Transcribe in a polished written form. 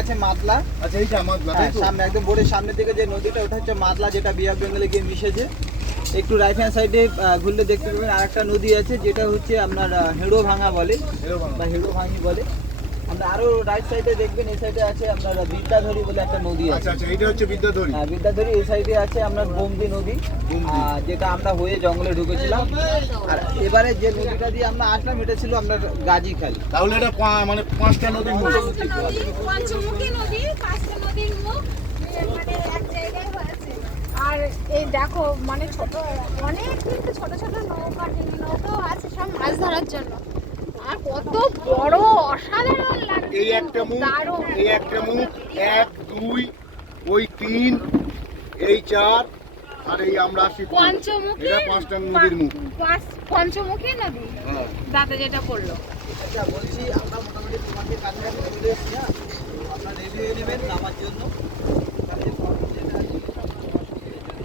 আছে মাতলা। আচ্ছা এইটা মাতলা তাই তো? সামনে একদম বোর্ডের সামনে থেকে যে নদীটা ওটা হচ্ছে মাতলা, যেটা বে অফ বেঙ্গলে গিয়ে মিশেছে। একটু রাইট হ্যান্ড সাইডে ঘুরলে দেখতে পাবেন আরেকটা নদী আছে, যেটা হচ্ছে আপনার হেড়ো ভাঙা বলে বা হেড়ো ভাঙি বলে। আমরা আরো রাইট সাইডে দেখবেন, এই সাইডে আছে আপনার বিদ্যাধরী বলে একটা নদী আছে। আচ্ছা আচ্ছা এইটা হচ্ছে বিদ্যাধরী। হ্যাঁ বিদ্যাধরী। এই সাইডে আছে আপনার গোমতী নদী, যেটা আমরা হয়ে জঙ্গলে ঢুকেছিলাম। আর এবারে যে নদীটা দিয়ে আমরা আসলাম এটা ছিল আপনার গাজীখাল। তাহলে এটা মানে পাঁচটা নদীর মুখ। পঞ্চমুখী নদী, পাঁচটা নদীর মুখ মানে এক জায়গায় হয়েছে। আর এই দেখো মানে ছোট অনেক কিন্তু ছোট ছোট নৌকাও আছে সব মাছ ধরার জন্য। আর কত বড়, অসাধারণ লাগে। এই একটা মুখ, দারুণ। এই একটা মুখ, 1 2 ওই 3 এই 4 আর এই আমরা আসি 5। পঞ্চমুখী, এটা পাঁচটা নদীর মুখ। পঞ্চমুখী নদী হ্যাঁ দাদা যেটা বললো। আচ্ছা বলছি, আমরা মোটামুটি তোমাকে কাছাকাছি চলে এসেছি। আপনার রেডি হয়ে নেবেন নামার জন্য।